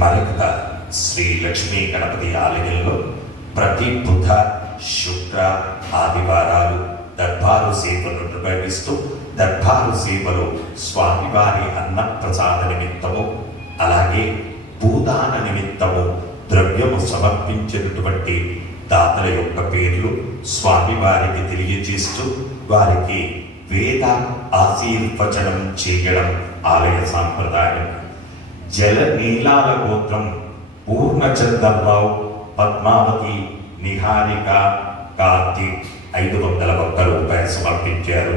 మరకత శ్రీ లక్ష్మీ గణపతి ఆలయంలో ప్రతి బుధ, శుక్ర, ఆదివారాలు దర్బారు సేవలు నిర్వహిస్తూ దర్బారు సేవలో స్వామివారి అన్నప్రసాద నిమిత్తము అలాగే భూదాన నిమిత్తము ద్రవ్యము సమర్పించినటువంటి దాతల యొక్క పేర్లు స్వామివారికి తెలియజేస్తూ వారికి వేద ఆశీర్వచనం చేయడం ఆలయ సాంప్రదాయం. జల నీలాల గోత్రం పూర్ణచంద్రరావు, పద్మావతి, నిహారిక, కార్తీక్ 501 రూపాయలు సమర్పించారు.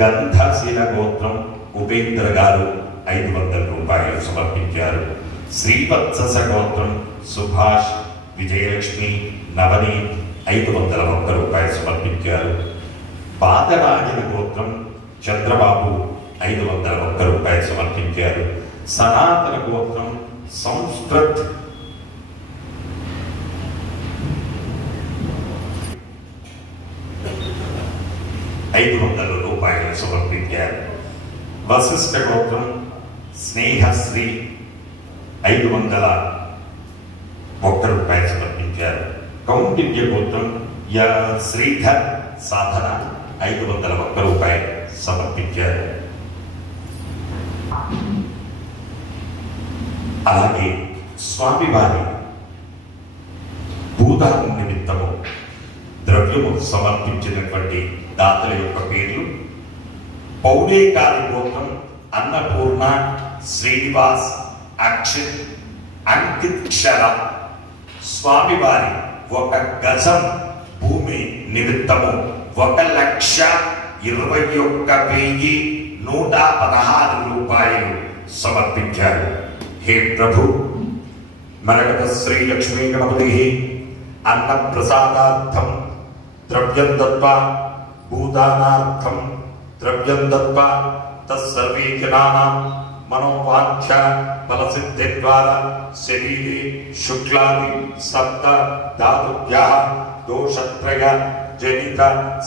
గంధశీల గోత్రం ఉపేంద్ర గారు 500 రూపాయలు సమర్పించారు. శ్రీవత్స గోత్రం సుభాష్, విజయలక్ష్మి, నవనీత్ 501 రూపాయలు సమర్పించారు. పాదరాజన గోత్రం చంద్రబాబు 501 రూపాయలు సమర్పించారు. సనాతన గోత్రం సంస్కృత్ 500 రూపాయలు సమర్పించారు. వశిష్ఠ గోత్రం స్నేహశ్రీ 501 రూపాయలు సమర్పించారు. కౌండిన్య గోత్రం శ్రీధర్ సాధన 501 రూపాయలు సమర్పించారు. అలాగే స్వామివారి భూదానం నిమిత్తము ద్రవ్యము సమర్పించినటువంటి దాతల యొక్క పేర్లు పౌడేకారి గోత్రం అన్నపూర్ణ, శ్రీనివాస్, అక్షిత్, అంకిత్ క్షర. స్వామివారి 1 గజం భూమి నిమిత్తము 1,21,116 రూపాయలు సమర్పించారు. హే ప్రభు, మరకత శ్రీ లక్ష్మీ గణపతి అన్న ప్రసాదార్థం ద్రవ్యం దత్వా భూదానార్థం ద్రవ్యం దత్వా తస్సర్వే జనానాం మనోవాంఛ ఫలసిద్ధి ద్వారా శరీరే శుక్లాది సప్త ధాతుభ్యః దోషత్రయ జనిత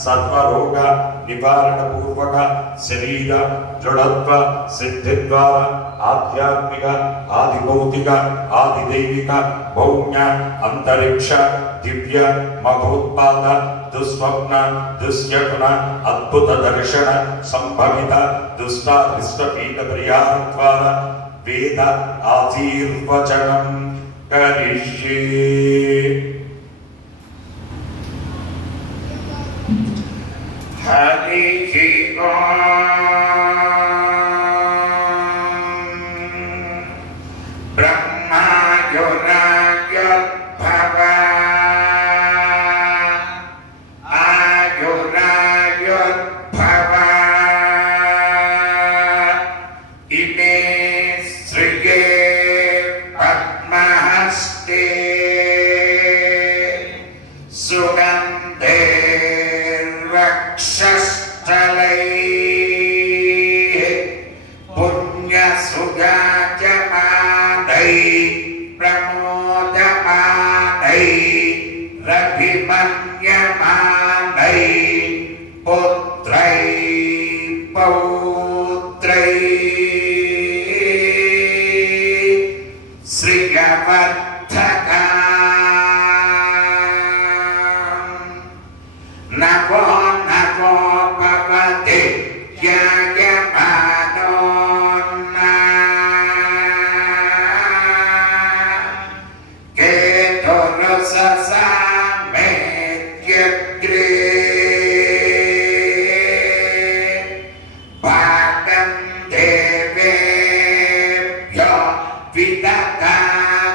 సర్వరోగ నివారణ పూర్వక శరీర దృఢత్వ సిద్ధి ద్వారా ఆధ్యాత్మిక, ఆదిభౌతిక, ఆదిదైవిక, భౌమ్య, అంతరిక్ష, దివ్య, మహోత్పాద, దుస్వప్న, దుశ్యగుణ, అద్భుత దర్శన సంభవిత దుష్టారిష్ట పీఠ పరిహార ద్వారా వేద ఆశీర్వచనం కరిష్యే. హరి బ్రహ్మాయురాయుర్భవ ఆయురాయుర్భవ ఇమే శ్రియే పద్మహస్తే సుగంధే పుణ్యసుగాజమానై ప్రమోదమానై రభిమన్యమానై పుత్రై పౌత్రై శ్రియవర్ధక నవో నవో భవతే ధ్యాయమానో కేతురుససామేత్యగ్రే భాగం దేవేభ్యో విదదాధ్యాయం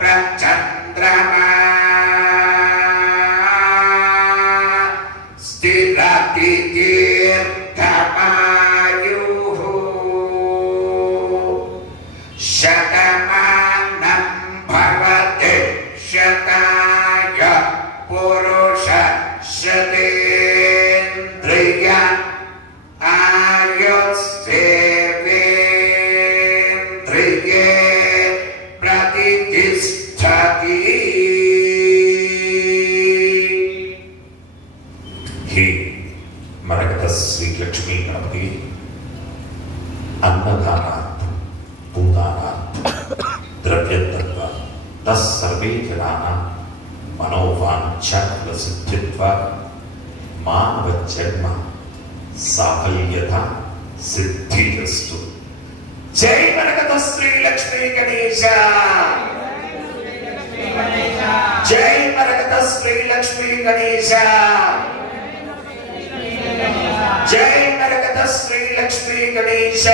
ప్రచంద్రమా స్థిరతి దీర్ఘమాయుః శతమానం భవతి శతాయ పురుష శతేంద్రియ ఆయుస్సేవేంద్రియే ప్రతిష్ఠతి. హే మరకత శ్రీ లక్ష్మీ గణపతి అన్నదానార్థం భూదానార్థం తస్సర్వే జనాః మనోవాంఛాఫలసిద్ధిత్వా మానవ జన్మ సాఫల్యత సిద్ధిరస్తు. జై మరకత శ్రీ లక్ష్మీ గణేశ. జై మరకత శ్రీ లక్ష్మీ గణేశ. జై మరకత శ్రీ లక్ష్మీ గణేశ.